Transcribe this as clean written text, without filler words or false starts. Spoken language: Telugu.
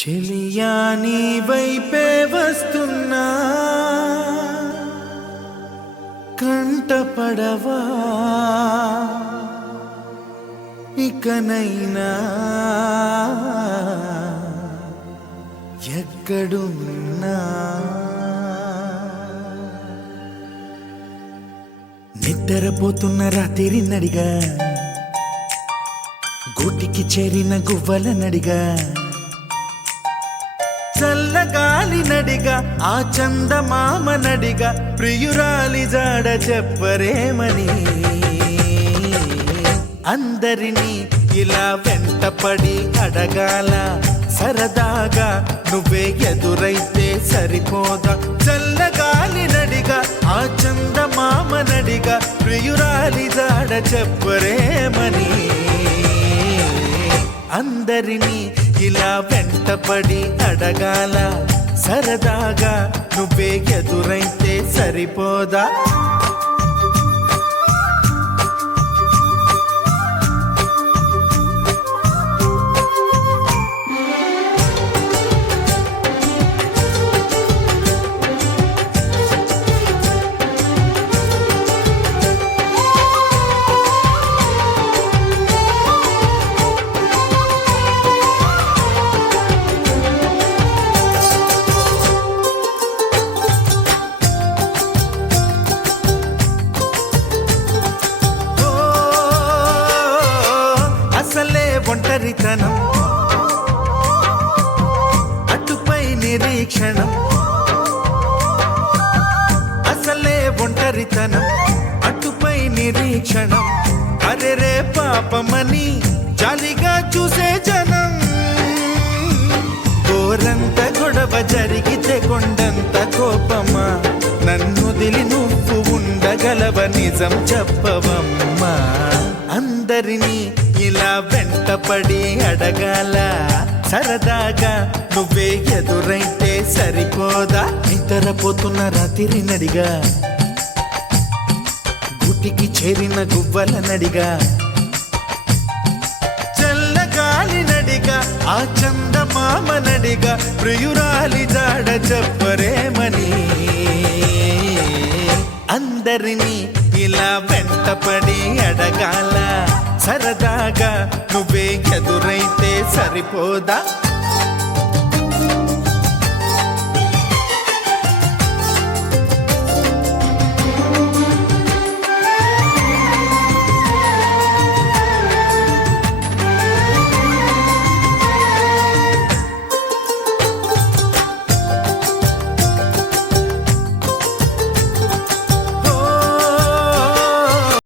చెలియా నీ వైపే వస్తున్నా కంటపడవా ఇకనైనా ఎక్కడున్నా నిద్రపోతున్న రాత్రి నడిగా గూటికి చేరిన గువ్వల నడిగా చల్లగాలి నడిగా ఆ చందమామ నడిగా ప్రియురాలి జాడ చెప్పరేమని అందరినీ ఇలా వెంటపడి అడగాల సరదాగా నువ్వే ఎదురైతే సరిపోదా చల్లగాలి నడిగా ఆ చందమామ నడిగా ప్రియురాలి జాడ చెప్పరేమని అందరినీ ఇలా వెంటపడి అడగాల సరదాగా నువ్వే ఎదురైతే సరిపోదా ఒంటరితనం అటుపై నిరీక్షణం అసలే ఒంటరితనం అటుపై నిరీక్షణం అరెరే పాపమని జాలిగా చూసే జనం గోరంత గొడవ జరిగితే కొండంత కోపమా నన్నుదిలి నువ్వు ఉండగలవ నిజం చెప్పవమ్మా అందరినీ ఇలా వెంటపడి అడగాల సరదాగా నువ్వే ఎదురైతే సరిపోదా నిద్రపోతున్న రాత్రి నడిగా గుటికి చేరిన గువ్వల నడిగా చల్లగాలి నడిగా ఆ చందమామ నడిగా ప్రియురాలి జాడ చెప్పరేమని అందరినీ ఇలా వెంటపడి అడగాల సరదాగా నువ్వే ఎదురైతే సరిపోదా